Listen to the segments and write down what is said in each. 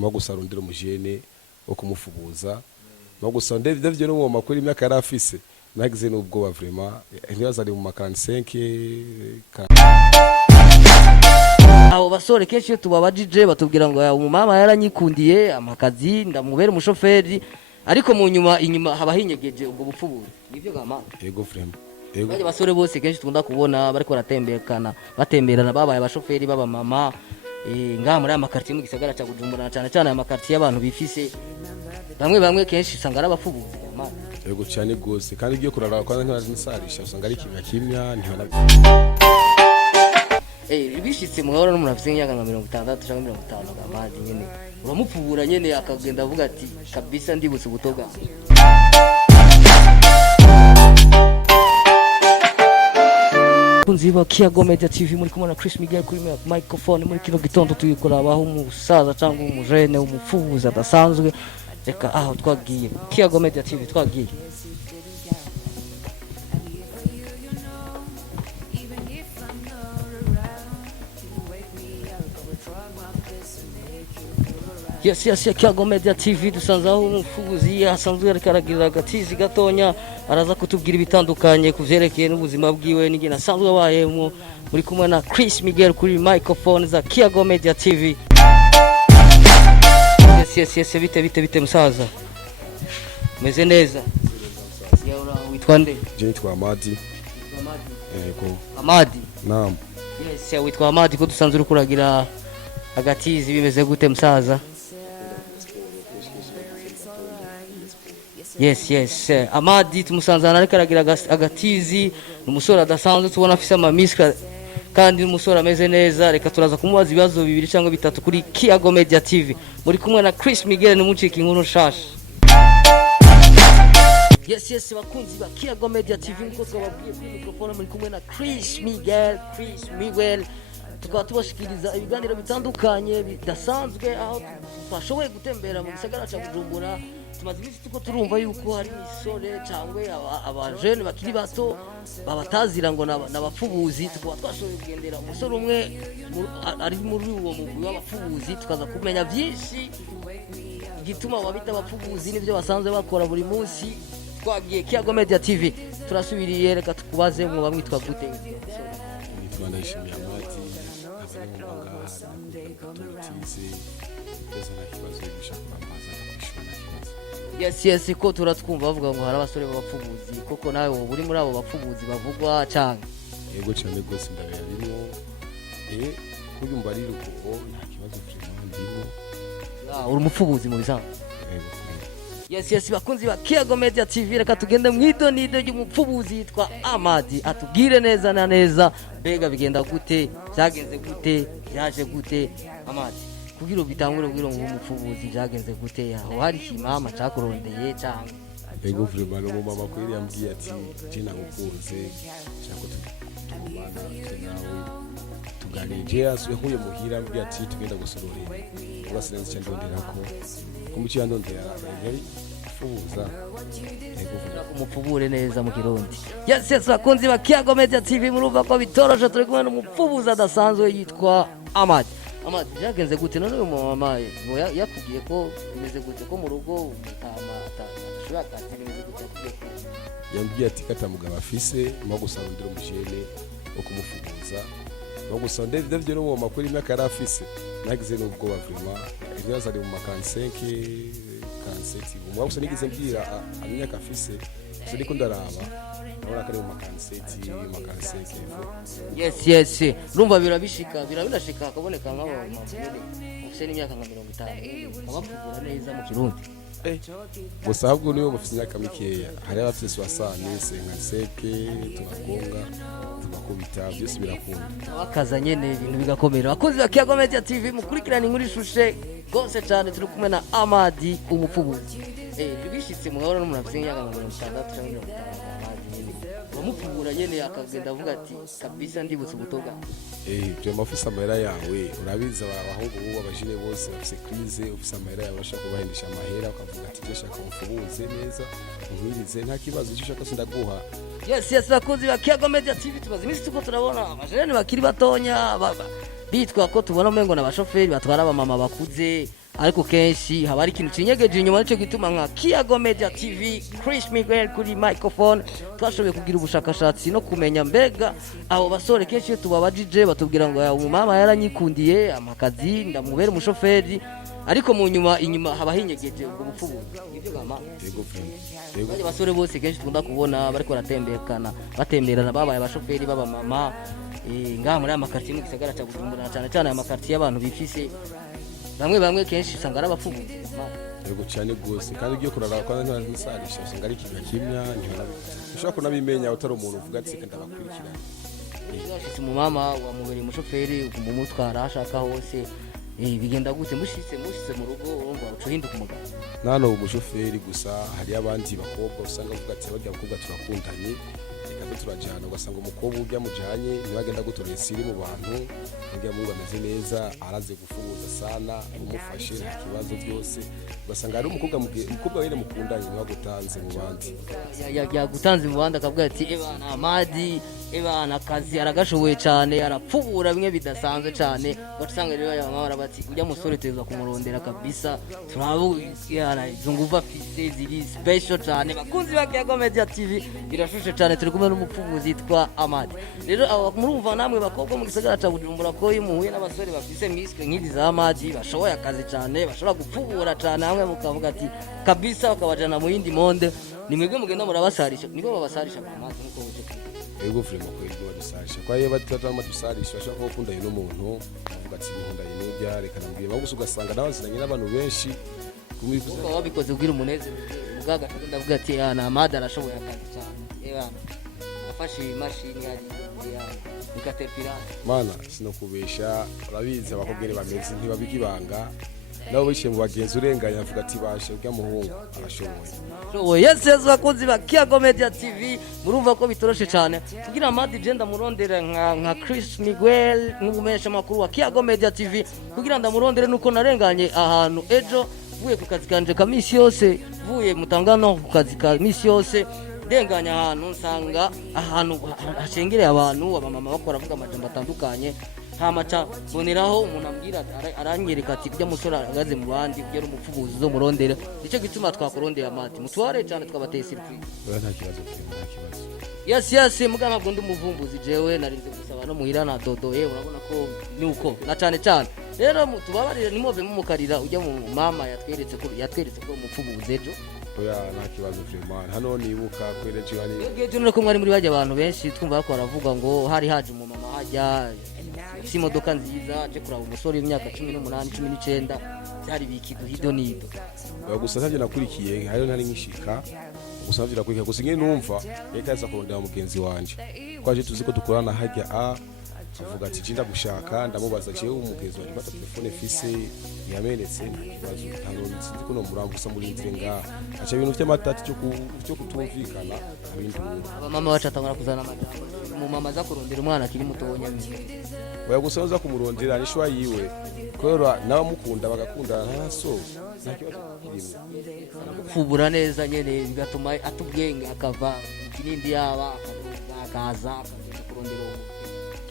mo gusarundira umujene wo kumufubuza no gusa ndevye no mu makuru imyaka yari afise nagize n'ubwoba vraiment ntiyazari mu makarani 5 abo basore kenshi tubabajije batubwira ngo umumama yaranyikundiye amakazi ndamubera umushoferi ariko mu inyuma haba hinyegeje ubwo bupfubura nivyo gama yego vraiment Baje basore bose kenshi tukunda kubona bariko batemberana babaye abashoferi baba mama ngaha muri amakartier mu gisagara cya Bujumbura cyane cyane amakartier y'abantu bifise bamwe kenshi usanga ari abapfubuzi mama yego cyane gose kandi igiye kurara kwa ntazisarisha usanga ari kimya ntibana bishitse mu gahoro n'umuntu afise imyaka nka 60 cyangwa 50 Amadi nyene uramupfubura nyene akagenda avuga ati kabisa ndibutse ubutoga kunziba Kiyago Media TV muri kumana Chris Miguel kuri microphone muri kino gitondo tuyikora abaho umusaza cyangwa umujene umufubuza adasanzwe reka aho twagiye Kiyago Media TV twagiye Yes, Kiyago Media TV dusanzaho umufubuzi asanzwe arikaragira agatizi gatonya araza kutubwira ibitandukanye kuvyerekeye n'ubuzima bwiwe n'ingene asanzwe abayemo muri kumwe na Chris Miguel kuri microphone za Kiyago Media TV. Yes, bite musaza. Meze neza. Yaura witwa nde? Je nitwa Amadi. Yego. Amadi. Naam. Yes, witwa Amadi ko dusanzwe urikuragira agatizi bimeze gute musaza? Yes. Amadi tumusanzana ariko aragira agatizi umusore adasanzwe tubona afise amamiska kandi umusore ameze neza reka turaza kumubaza ibibazo bibiri cyangwa bitatu kuri Kiyago Media TV muri kumwe na Chris Miguel n'umucika inkuru shasha. Yes bakunzi ba Kiyago Media TV nko twababwiye kuri microphone muri kumwe na Chris Miguel tukaba tubashikiriza ibiganiro bitandukanye bidasanzwe aho twashoboye gutembera mu gisagara cya Bujumbura tumaze iminsi tuko turumva yuko hari imisore cyangwa abajene bakiri bato babatazira ngo nabapfubuzi tukaba twashoboye kugendera umusore umwe ari muri uwo mugwi w'abapfubuzi tukaza kumenya byinshi igituma babita abapfubuzi n'ibyo basanzwe bakora buri munsi twagiye Kiyago Media TV turasubiriye reka tukubaze mu bamwitwa gute ndayishimiye Amadi Yes ko turatwumva bavuga ngo hari abasore b'abapfubuzi koko nawe wowe uri muri abo bapfubuzi bavugwa cyane yego cyane gose ndabera birimo kuyumva ari rukubo nta kibazo cy'imandimo uri umupfubuzi mu bisanzwe Yes bakunzi ba Kiyago Media TV reka tugende mwito nido y'umupfubuzi yitwa Amadi atubwire neza na neza bega bigenda gute byagenze gute yaje gute Amadi kugira bitangure kugira ngo umupfubuzi byagenze gute aho hari kimama cyakurondeye cyangwa ego vraiment no mama kwiri yambwiye ati jina ngukunze cyako tugumana nawe tuganije yahuye muhira ambwiye ati tugenda gusororera urasenze cyane ndondera ko kumuci yandondera yari fubuza umupfubure neza mu Kirundi. Yes bakunzi ba Kiyago Media TV murumva ko bitoroshe turi kumwe n'umupfubuza adasanzwe yitwa Amadi byagenze gute none uyu mama yakubwiye ko bimeze gute ko mu rugo umutama atashobora kandi bimeze gute yambwiye ati katamugabo afise mo gusarundira umujene wo kumufubuza no gusa ndevye no mu makuru imyaka yari afise nagize n'ubwoba vraiment ntiyazari mu makarani 5 umwe gusa nigize mbwira amyaka afise ariko ndaraba nabona kari mu makarani 5 Yes rumva birabishika akaboneka nk'abo ufise n'imyaka nka 50 abapfubura neza mu Kirundi gusa ahubwo niyo bafite imyaka mikeya hari abafise 60 nka seke tubagonga tubakubita byose birakunda bakaza nyene ibintu bigakomera abakozi ba Kiyago Media TV mukurikirana inkuru ishushe gose cyane turi kumwe na Amadi umupfubuzi bishitse mu gahoro n'umuntu afise imyaka nka 60 cyangwa 50 bamupfubura nyene akagenda avuga ati kabisa ndibutse ubutoga byo mafisa amahera yawe urabiza abahungu ubu abajine bose bafise krize ufise amahera yawe bashaka kubahendisha amahera ukavuga ati je shaka umfubuze neza unkwirize nta kibazo cyo shaka sindaguha Yes bakunzi ba Kiyago Media TV tumaze iminsi tuko turabona abajene bakiri batonya bitwa ko tubona umengo na bashoferi batwara abamama bakuze ariko kenshi haba ari ikintu cinyegeje inyuma nico gituma nka Kiyago Media TV Chris Miguel kuri microphone twashoboye kugira ubushakashatsi no kumenya mbega abo basore kenshi iyo tubabajije batubwira ngo umumama yaranyikundiye amakazi ndamubera umushoferi ariko mu inyuma haba hinyegeje ubwo bupfubuzi nibyo gama yego basore bose kenshi tukunda kubona bariko batemberana babaye abashoferi baba mama ngaha muri amakartier mu gisagara cya Bujumbura cyane cyane amakartier y'abantu bifise bamwe kenshi usanga ari abapfubuzi yego cyane gose kandi ugiye kurara kwa ntasarisha usanga ari ikintu kimya ushobora kunabimenya utari umuntu uvuga ati kandi abakurikirana yashitse mu mama wamubereye umushoferi umumutwara ashaka hose bigenda gute mushitse mu rugo urumva ucuhinduka umugabo nano umushoferi gusa hari abandi bakobwa usanga bavuga ati bajya bakobwa turakundanye reka turajana ugasanga umukobwa ujya mujanye ntibagenda gutorera siri mu bantu ngira mu bameze neza araze gufubuza sana umufashe nta kibazo byose ugasanga ari umukobwa wene mukundanye ntibagutanze mu bandi yagutanze mu bandi akavuga ati ebana Amadi ebana akazi aragashoboye cyane arapfubura bimwe bidasanzwe cyane batusanga rero yabamara bati ujya musore teza kumurondera kabisa turabo yana zunguva afise ziri special cyane bakunzi ba Kiyago Media TV birashushe cyane turi kumwe n'umupfubuzi yitwa Amadi rero murumva namwe bakobwa mu gisagara cya Bujumbura ko yimuhuye n'abasore bafise miske nk'izi za Amadi bashoboye akazi cyane bashobora gupfubura cyane hamwe mukavuga ati kabisa bakabajana mu yindi monde nimwebwe mugenda murabasarisha nibo babasarisha Amadi nkuko buje ego vrema ko ibyo badusarisha kwa yeba tutama dusarisha bashaka gukunda yino muntu avuga ati nkunda yino bya reka nambwiye bagusa ugasanga nabaziranye n'abantu benshi kumifuza wabikoze kugira umunezero mugaga ndavuga ati na Amadi arashoboye akazi cyane ebana afashe imashini yari bikaterpira mana sinokubesha urabizi abakobwa bameze ntibabigibanga nabo bishe mu bagenzi urenganya avuga ati bashe bwa muhungu arashoboye yes bakunzi ba Kiyago Media TV murumva ko bitoroshe cyane kugira Amadi genda murondera nka Chris Miguel n'umumesha makuru wa Kiyago Media TV kugira ndamurondere nuko narenganye ahantu ejo vuye ku kazi kanje ka misi yose vuye mutangano ku kazi ka misi yose denganya ahantu nsanga ahantu hashengereye abantu abamama bakora avuga amajambo atandukanye hamaca boneraho umuntu ambwira aranyereka ati kujya musore agaze mu bandi kujya umupfubuzi zo murondera nicyo gituma twakorondeye Amadi mutware cyane twabateye surprise nta kibazo yes mugana ntabwo ndi umuvumbuzi jewe narinze gusaba no muhira na dodoye urabona ko nuko na cyane rero tubabarire nimove mumukarira ujya mu mama yatweretse ko umupfubuzi ejo oya nta kibazo vraiment hano nibuka kwereje wani yegeje nuko mwari muri bajya abantu benshi twumva ko baravuga ngo hari haje umumama hajya si imodoka nziza aje kuraba umusore w'imyaka 18 19 byari bikido hido nido gusa ntabyo nakurikiye hayo ntari nkishika gusa ntabyo nakurikiye gusa ngene numva reka aza kurondera mugenzi wanje kwaje tuzi ko dukorana hajya tuvuga ati jinda gushaka ndamubaza jewe umugenzi wanje bata telefone fise yamenetse ntibazo tanonzi ndiko no murambo gusa muri nzenga acha ibintu by'amatati cyo kutumvikana abindura abamama bacatangura kuzana amajambo mu mama za kurondera umwana akiri mutonya baya gusa uza kumurondera nishwa yiwe kwero nabamukunda bagakundana ntaso nta kibazo kirimo kubura neza nyene bigatuma atubwenge akava kinindi yaba akaza kurondera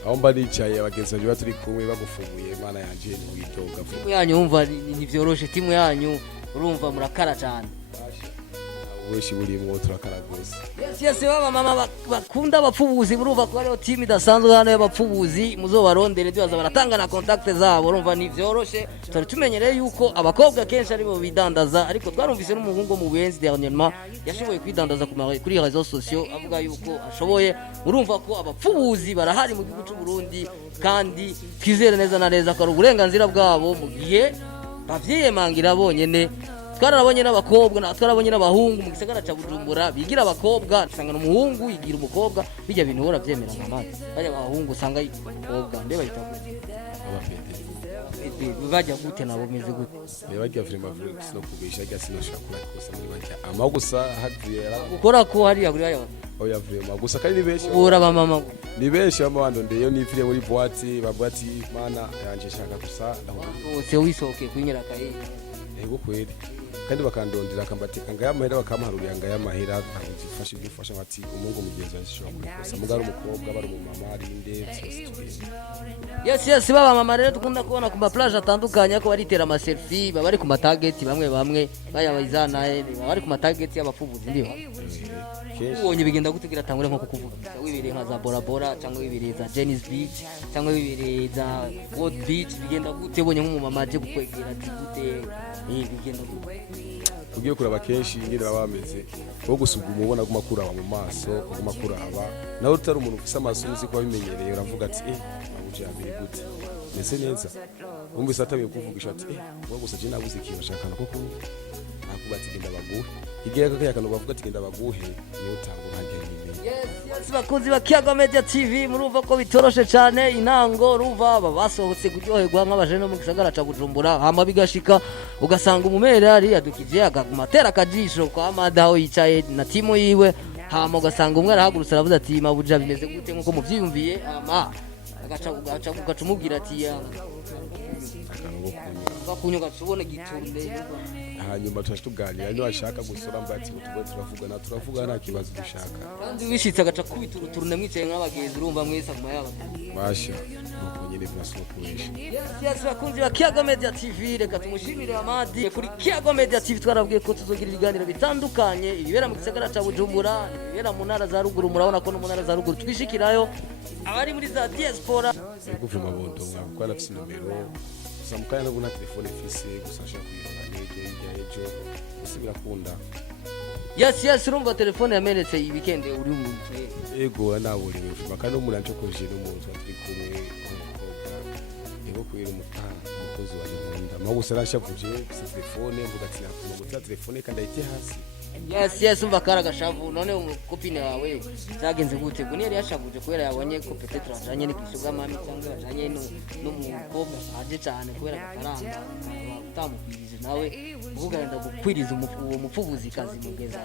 aho mba nicaye abagenzi baje baturi kumwe bagufunguye mana yanje ntiwidoga timu yanyu umva ni vyoroshe timu yanyu urumva murakara cyane weshi burimo turakara gose yes baba mama bakunda abapfubuzi urumva ko ariyo timu idasanzwe hano y'abapfubuzi muzobarondere byaza baratanga na contact zabo urumva ni vyoroshe turi tumenyereye yuko abakobwa kenshi ari bo bidandaza ariko twarumvise n'umuhungu mu benzi dernièrement yashoboye kwidandaza kuri réseaux sociaux avuga yuko ashoboye urumva ko abapfubuzi barahari mu gihugu cy'u Burundi kandi twizere neza na neza ko ari uburenganzira bwabo mu gihe bavyiyemangira bonyene twarabonye n'abakobwa twarabonye n'abahungu mu gisagara cya Bujumbura bigira abakobwa usanga n'umuhungu yigira umukobwa bijya bintu hora byemera Amadi bajya abahungu usanga umukobwa mbe bayita bajya gute nabo meze gute bajya vraiment no kubisha ajya sinoshaka kosa muri bajya amagusa hagiye gukora ko hari ya buriya oya vraiment gusa kandi benshi bura bamama ni benshi bandondera iyo nifire muri boîte babwati mana yanje shaka gusa ndaho se wisoke kwinyera kaye ego kweli kandi bakandondera akambateka ngaya amahera bakamuharurira ngaya amahera nkabifasha gufasha bati umungu mugenzi ashobora kukosa mugari umukobwa bari umumama ari indetse yes baba mama rero dukunda kubona ku ma plage atandukanye ko baritera ama selfie baba ari ku matarget bamwe bayabayizana bari ku matarget y'abapfubuzi ndiba ubonye bigenda gutegira tangure nko kukuvuga wibere nka za Bora Bora cyangwa wibere za Jenny's Beach cyangwa wibere za World Beach bigenda gute ubonye nk'umumama aje gukwegera ati gute bigenda gute ugiye kuraba kenshi ingene baba bameze wo gusuguma ubona guma kuraba mu maso guma kuraba nawe utari umuntu ufise amaso uzi ko bimenyereye uravuga ati abuje yabiri gute mese neza umbise atabiye kuvugisha ati wo gusa je nabuze ikintu ashakana koko nakubatse genda baguhe igihe kakayakano bavuga ati genda baguhe niyo utangura hagenda yes bakunzi ba Kiyago Media TV murumva ko bitoroshe cyane intango ruva babasohotse kuryoherwa nk'abaje no mu gisagara ca Bujumbura hama bigashika ugasanga umumera ari yadukije agamatera akajisho kwa Amadi aho yicaye na timu yiwe hama ugasanga umwe arahagurutse aravuze ati mabuja bimeze gute nkuko muvyiyumviye hama agaca umubwira ati bakunyuga tubone gitunde hanyuma turashtuganira niba ashaka gusora mbati tubwo turavuga nta kibazo dushaka kandi wishitse agaca kubituruturu namwicaye nk'abagenzi urumva mwese akuma yaba basha nuko nyine binasokoresha yes bakunzi ba Kiyago Media TV reka tumushimire Amadi kuri Kiyago Media TV twarabwiye ko tuzogira ibiganiro bitandukanye ibibera mu gisagara ca Bujumbura ibibera mu ntara za ruguru murabona ko no mu ntara za ruguru twishikirayo abari muri za diaspora guvuma bondo mwako arafise numero samukaya no guna telefone fise gusasha kuyirona ejo usibira kunda yes urumva telefone yamenetse weekend uri mu ego naburi bivuma kandi umuntu koje n'umuntu atari kumwe umukobwa ego kwira umukozi wa Bujumbura maho gusarashavuje gusa telefone mvuga ati nakuma mu telefone kandi ayite hasi yes umva kara gashavu none umukopine wawe zagenze gute guni yari yashavuje kubera yabonye ko peut-être ajanye n'ikisuga mami cyangwa ajanye n'umukobwa aje cyane kubera gafaranga utamubwirije nawe uvugana ndagukwiriza uwo mupfubuzi kazi mugeza